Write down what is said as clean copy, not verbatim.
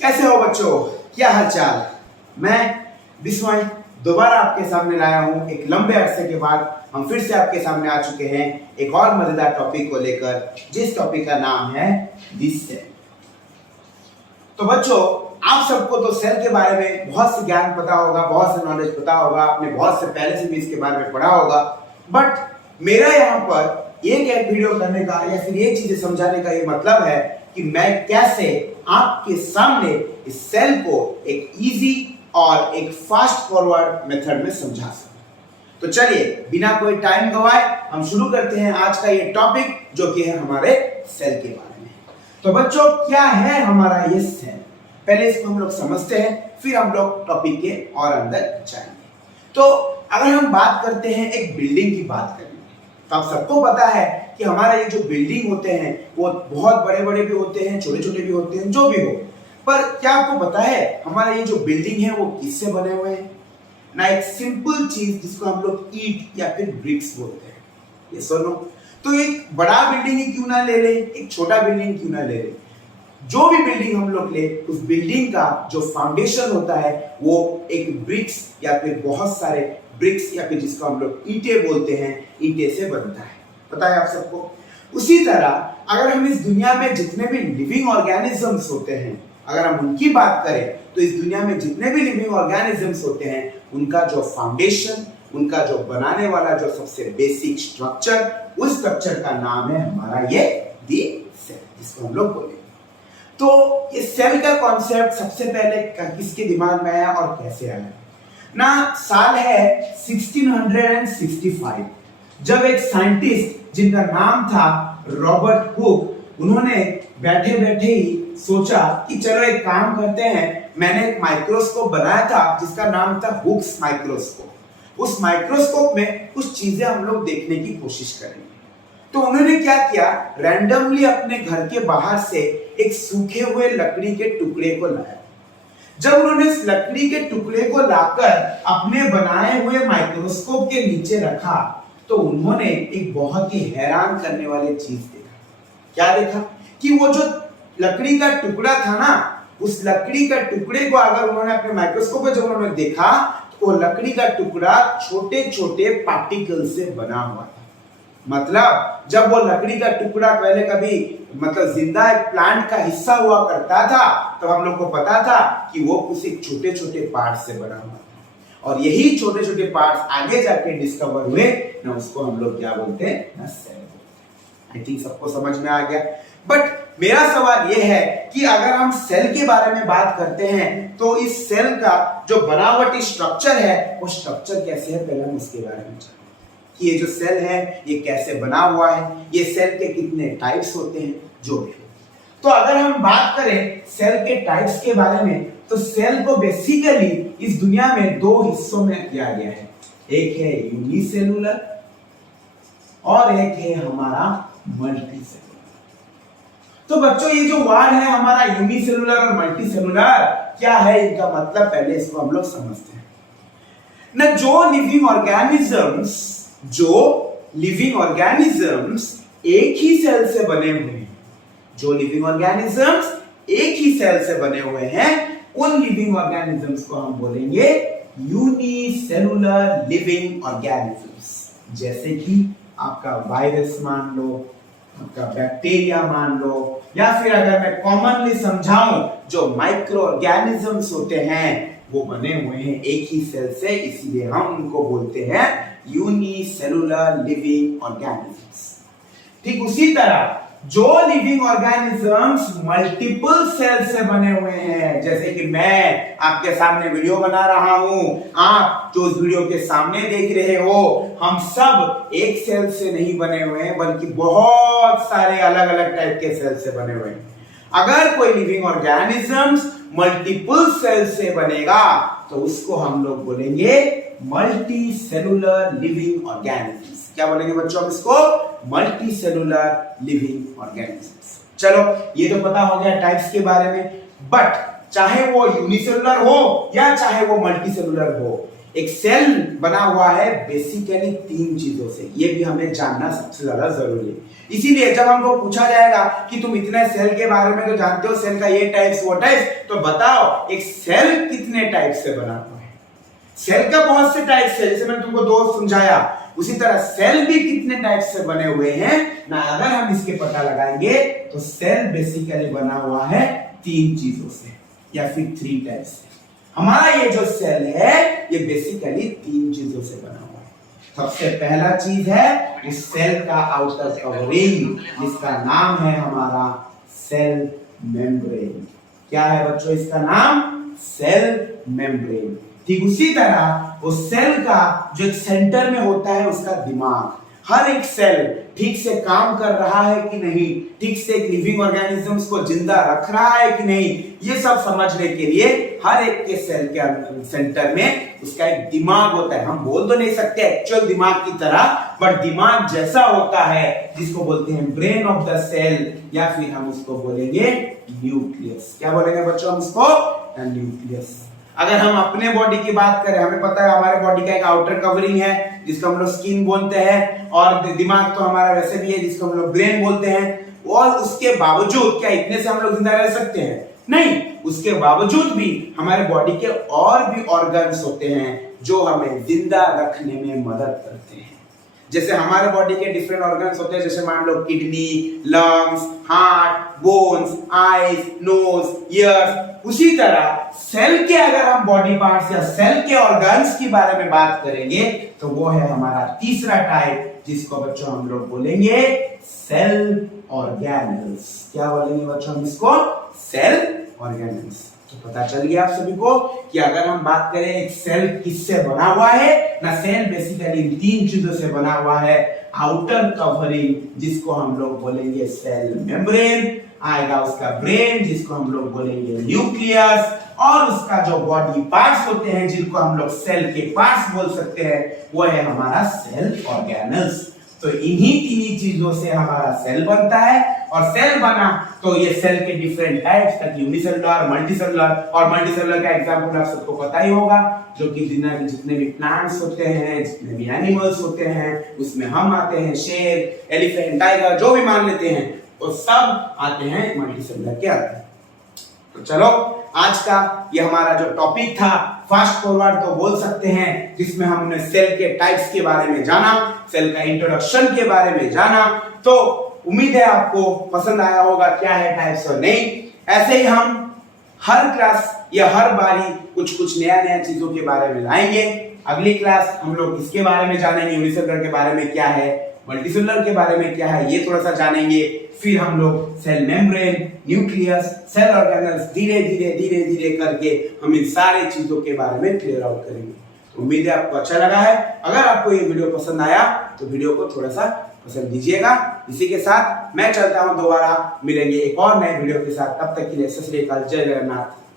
कैसे हो बच्चों, क्या हाल चाल। मैं बिस्मय दोबारा आपके सामने लाया हूं। एक लंबे अरसे के बाद हम फिर से आपके सामने आ चुके हैं एक और मजेदार टॉपिक को लेकर, जिस टॉपिक का नाम है दिस सेल। तो बच्चों, आप सबको तो सेल के बारे में बहुत से ज्ञान पता होगा, बहुत से नॉलेज पता होगा, आपने बहुत से पहले से भी इसके बारे में पढ़ा होगा। बट मेरा यहाँ पर एक वीडियो करने का या फिर ये चीजें समझाने का ये मतलब है कि मैं कैसे आपके सामने इस सेल को एक इजी और एक फास्ट फॉरवर्ड मेथड में समझा सकूं। तो चलिए बिना कोई टाइम गवाए हम शुरू करते हैं आज का ये टॉपिक, जो कि है हमारे सेल के बारे में। तो बच्चों, क्या है हमारा ये सेल, पहले इसको हम लोग समझते हैं, फिर हम लोग टॉपिक के और अंदर जाएंगे। तो अगर हम बात करते हैं एक बिल्डिंग की बात करेंगे, तो आप सबको पता है कि हमारा ये जो बिल्डिंग होते हैं वो बहुत बड़े बड़े भी होते हैं, छोटे छोटे भी होते हैं, जो भी हो। पर क्या आपको पता है हमारा ये जो बिल्डिंग है वो किससे बने हुए हैं ना? एक सिंपल चीज जिसको हम लोग ईंट या फिर ब्रिक्स बोलते हैं, ये सुनो। तो एक बड़ा बिल्डिंग ही क्यों ना ले ले, एक छोटा बिल्डिंग क्यों ना ले ले, जो भी बिल्डिंग हम लोग ले, उस बिल्डिंग का जो फाउंडेशन होता है वो एक ब्रिक्स या फिर बहुत सारे ब्रिक्स या फिर जिसको हम लोग ईंटें बोलते हैं, ईंटे से बनता है। पता है आप सबको। उसी तरह अगर हम इस दुनिया में जितने भी लिविंग ऑर्गेनिजम्स होते हैं, अगर हम उनकी बात करें, तो इस दुनिया में जितने भी लिविंग ऑर्गेनिजम्स होते हैं उनका जो फाउंडेशन, उनका जो बनाने वाला जो सबसे बेसिक स्ट्रक्चर, उस स्ट्रक्चर का नाम है हमारा ये दी सेल, जिसको हम लोग बोलेंगे। तो ये सेल का कॉन्सेप्ट सबसे पहले किसके दिमाग में आया और कैसे आया ना? साल है 1665, जब एक साइंटिस्ट जिनका नाम था रॉबर्ट हुक, उन्होंने बैठे बैठे ही सोचा कि चलो एक काम करते हैं। मैंने एक माइक्रोस्कोप बनाया था जिसका नाम था हुक्स माइक्रोस्कोप। उस माइक्रोस्कोप में कुछ चीजें हम लोग देखने की कोशिश करेंगे। तो उन्होंने क्या किया, रैंडमली अपने घर के बाहर से एक सूखे हुए लकड़ी के टुकड़े को लाया। जब उन्होंने इस लकड़ी के टुकड़े को लाकर अपने बनाए हुए माइक्रोस्कोप के नीचे रखा, तो उन्होंने एक बहुत ही हैरान करने वाली चीज देखा। क्या देखा कि वो जो लकड़ी का टुकड़ा था ना, उस लकड़ी का टुकड़े को अगर उन्होंने अपने माइक्रोस्कोप में जब उन्होंने देखा, तो वो लकड़ी का टुकड़ा छोटे छोटे पार्टिकल से बना हुआ था। मतलब जब वो लकड़ी का टुकड़ा पहले कभी मतलब जिंदा एक प्लांट का हिस्सा हुआ करता था, तो हम लोग को पता था कि वो कुछ छोटे छोटे पार्ट से बना हुआ था, और यही छोटे छोटे पार्ट्स आगे जाके डिस्कवर हुए ना, उसको हम लोग क्या बोलते हैं ना, सेल। आई थिंक सबको समझ में आ गया। बट मेरा सवाल यह है कि अगर हम सेल के बारे में बात करते हैं, तो इस सेल का जो बनावटी स्ट्रक्चर है वो स्ट्रक्चर कैसे है, पहले हम उसके बारे में जानें कि ये जो सेल है ये कैसे बना हुआ है, ये सेल के कितने टाइप्स होते हैं, जो भी। तो अगर हम बात करें सेल के टाइप्स के बारे में, तो सेल को बेसिकली इस दुनिया में दो हिस्सों में किया गया है। एक है यूनिसेलुलर और एक है हमारा मल्टीसेलुलर। तो बच्चों, ये जो वर्ड है हमारा यूनिसेलुलर और मल्टीसेलुलर, क्या है इनका मतलब, पहले इसको हम लोग समझते हैं ना। जो लिविंग ऑर्गेनिजम्स एक ही सेल से बने हुए हैं, जो लिविंग ऑर्गेनिजम्स एक ही सेल से बने हुए हैं, उन लिविंग ऑर्गेनिजम्स को हम बोलेंगे यूनिसेलुलर लिविंग ऑर्गेनिजम्स। जैसे कि आपका वायरस मान लो, आपका बैक्टीरिया मान लो, या फिर अगर मैं कॉमनली समझाऊं, जो माइक्रो ऑर्गेनिजम्स होते हैं वो बने हुए हैं एक ही सेल से, इसीलिए हम उनको बोलते हैं यूनिसेलुलर लिविंग ऑर्गेनिजम्स। ठीक उसी तरह जो लिविंग ऑर्गेनिजम्स मल्टीपल सेल से बने हुए हैं, जैसे कि मैं आपके सामने वीडियो बना रहा हूं, आप जो उस वीडियो के सामने देख रहे हो, हम सब एक सेल से नहीं बने हुए हैं, बल्कि बहुत सारे अलग अलग टाइप के सेल से बने हुए हैं। अगर कोई लिविंग ऑर्गेनिजम्स मल्टीपल सेल से बनेगा, तो उसको हम लोग बोलेंगे मल्टी सेलुलर लिविंग ऑर्गेनिजम्स। क्या बोलेंगे बच्चों हम इसको? Multi cellular living organisms. चलो, ये तो पता हो गया टाइप्स के बारे में। बट चाहे वो यूनिसेलुलर हो या चाहे वो मल्टी सेलुलर हो, एक सेल बना हुआ है बेसिकली 3 चीजों से, ये भी हमें जानना सबसे ज्यादा जरूरी है। इसीलिए जब हमको पूछा जाएगा कि तुम इतने सेल के बारे में तो जानते हो, सेल का ये टाइप्स वो टाइप्स, तो बताओ एक सेल कितने टाइप से बना हुआ है। सेल का बहुत से टाइप्स है, जैसे मैंने तुमको 2 समझाया, उसी तरह सेल भी कितने टाइप से बने हुए हैं ना, अगर हम इसके पता लगाएंगे तो सेल बेसिकली बना हुआ है 3 चीजों से या फिर 3 टाइप से। हमारा ये जो सेल है ये बेसिकली 3 चीजों से बना हुआ है। सबसे पहला चीज है इस सेल का आउटर कवरिंग, जिसका नाम है हमारा सेल मेम्ब्रेन। क्या है बच्चों इसका नाम? Cell membrane. ठीक उसी तरह वो सेल का जो एक सेंटर में होता है उसका दिमाग, हर एक सेल ठीक से काम कर रहा है कि नहीं, ठीक से एक लिविंग ऑर्गेनिजम्स को जिंदा रख रहा है कि नहीं, ये सब समझने के लिए हर एक के सेल के सेंटर में उसका एक दिमाग होता है। हम बोल तो नहीं सकते एक्चुअल दिमाग की तरह, बट दिमाग जैसा होता है, जिसको बोलते हैं ब्रेन ऑफ द सेल, या फिर हम उसको बोलेंगे न्यूक्लियस। क्या बोलेंगे बच्चों हम उसको? न्यूक्लियस। अगर हम अपने बॉडी की बात करें, हमें पता है हमारे बॉडी का एक आउटर कवरिंग है जिसको हम लोग स्किन बोलते हैं, और दिमाग तो हमारा वैसे भी है जिसको हम लोग ब्रेन बोलते हैं। और उसके बावजूद क्या इतने से हम लोग जिंदा रह सकते हैं? नहीं, उसके बावजूद भी हमारे बॉडी के और भी ऑर्गन्स होते हैं जो हमें जिंदा रखने में मदद करते हैं। जैसे हमारे बॉडी के डिफरेंट ऑर्गन्स होते हैं, जैसे मान लो kidney, lungs, heart, bones, eyes, nose, ears. उसी तरह सेल के अगर हम बॉडी पार्ट्स या सेल के ऑर्गन्स के बारे में बात करेंगे तो वो है हमारा तीसरा टाइप, जिसको बच्चों हम लोग बोलेंगे सेल ऑर्गेनल्स। क्या बोलेंगे बच्चों हम इसको? Cell organelles. तो पता चल गया आप सभी को कि अगर हम बात करें एक सेल किससे बना हुआ है ना, सेल बेसिकली 3 चीजों से बना हुआ है। आउटर कवरिंग जिसको हम लोग बोलेंगे सेल मेम्ब्रेन, आएगा उसका ब्रेन जिसको हम लोग बोलेंगे न्यूक्लियस, और उसका जो बॉडी पार्ट्स होते हैं जिनको हम लोग सेल के पार्ट्स बोल सकते हैं, वो है हमारा सेल ऑर्गेनल्स। तो इन्हीं 3 चीजों से हमारा सेल बनता है, और सेल बना तो ये सेल के डिफरेंट टाइप्स तक, यूनिसेलुलर, मल्टीसेलुलर, और मल्टीसेलुलर का एग्जांपल आप सबको पता ही होगा, जो कि जितने भी प्लांट्स होते हैं, जितने भी एनिमल्स होते हैं, उसमें हम आते हैं, शेर, एलिफेंट, टाइगर, जो भी मान लेते हैं वो सब आते हैं मल्टीसेलुलर के आते हैं। तो चलो आज का ये हमारा जो टॉपिक था फास्ट फॉरवर्ड तो बोल सकते हैं, जिसमें हमने सेल के टाइप्स के बारे में जाना, सेल का इंट्रोडक्शन के बारे में जाना। तो उम्मीद है आपको पसंद आया होगा क्या है टाइप्स और नहीं। ऐसे ही हम हर क्लास या हर बारी कुछ नया चीजों के बारे में लाएंगे। अगली क्लास हम लोग इसके बारे में जानेंगे, यूनिसेलुलर के बारे में क्या है, मल्टीसेलुलर के बारे में क्या है, ये थोड़ा सा जानेंगे। फिर हम लोग cell membrane, nucleus, cell organelles धीरे धीरे करके हम इन सारे चीजों के बारे में क्लियर आउट करेंगे। तो उम्मीद है आपको अच्छा लगा है। अगर आपको ये वीडियो पसंद आया तो वीडियो को थोड़ा सा पसंद दीजिएगा। इसी के साथ मैं चलता हूं, दोबारा मिलेंगे एक और नए वीडियो के साथ। तब तक के लिए सत श्री अकाल, जय जगन्नाथ।